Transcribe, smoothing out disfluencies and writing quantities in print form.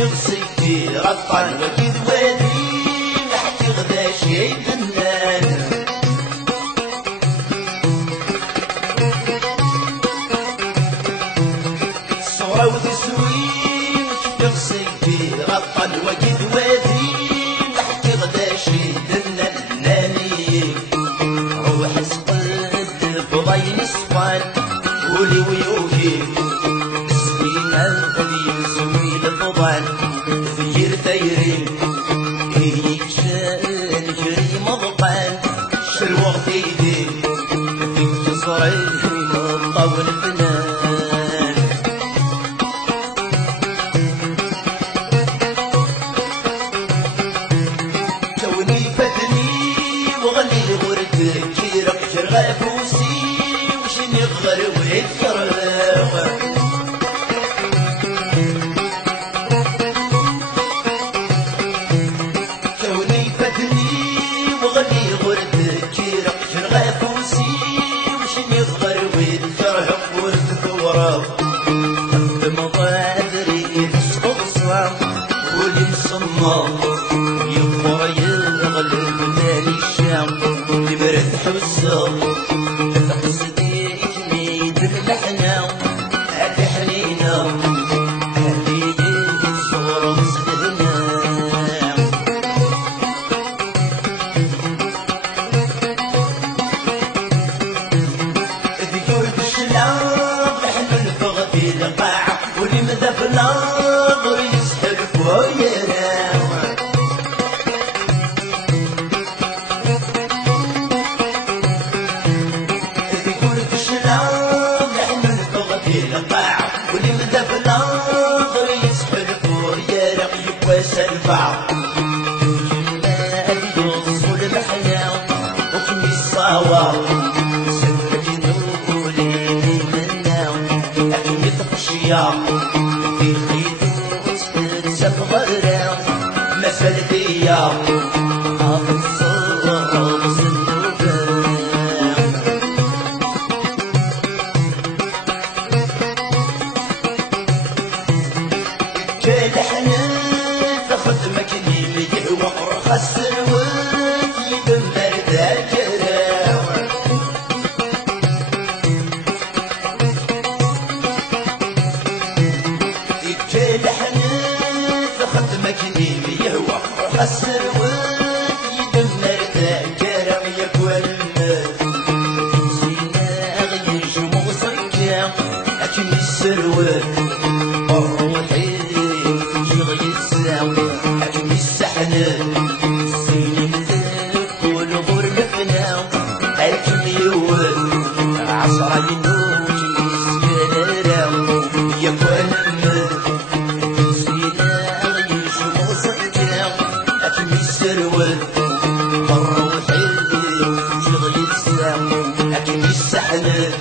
يغسيتي غطان وكيد وادي نحكي غدا شي فنان الصورة وتسوين يغسيتي غطان وكيد وادي نحكي غدا شي فنان ناني روح سقد بضاين الصفان ولي ويوهي فجير تيرين يكشان جري مضبان شل وقت يدي في صريح طول الفنان توني فتني وغلي الورد كيرك شرغا بوسي وشني غير ويتفرغ يمر يغلب ثاني الشام لمرت حسام تقصدي جميد اللحنا هادي حنينة هادي الصورة مسدنا ذكر بالشلاب لحن البغدي القاع واللي مدى في النظر يسحر فوينا واللي مدى في النظر يسحر فوينا وسلفع جمال يوصل المحيا وكل الصوا سنجنو ليلي منا أكيد تخشيا في خيط تنسف غرام مسألتيا حافظ صوب صندوقا خدمك لي ورخص الوقت يدمر ذاكرة يتجال حنيف خدمك لي ورخص الوقت يدمر ذاكرة يكوى الماس سينا غيش مغصرك أكن السروات الروحي أكن السحنان سيني مذاك والغور مفناو أكن يوال عصرا ينوج يسكالراو يكوان الماء سينا غيش مغصركا أكن السروال الروحي شغل الساق أكن السحنان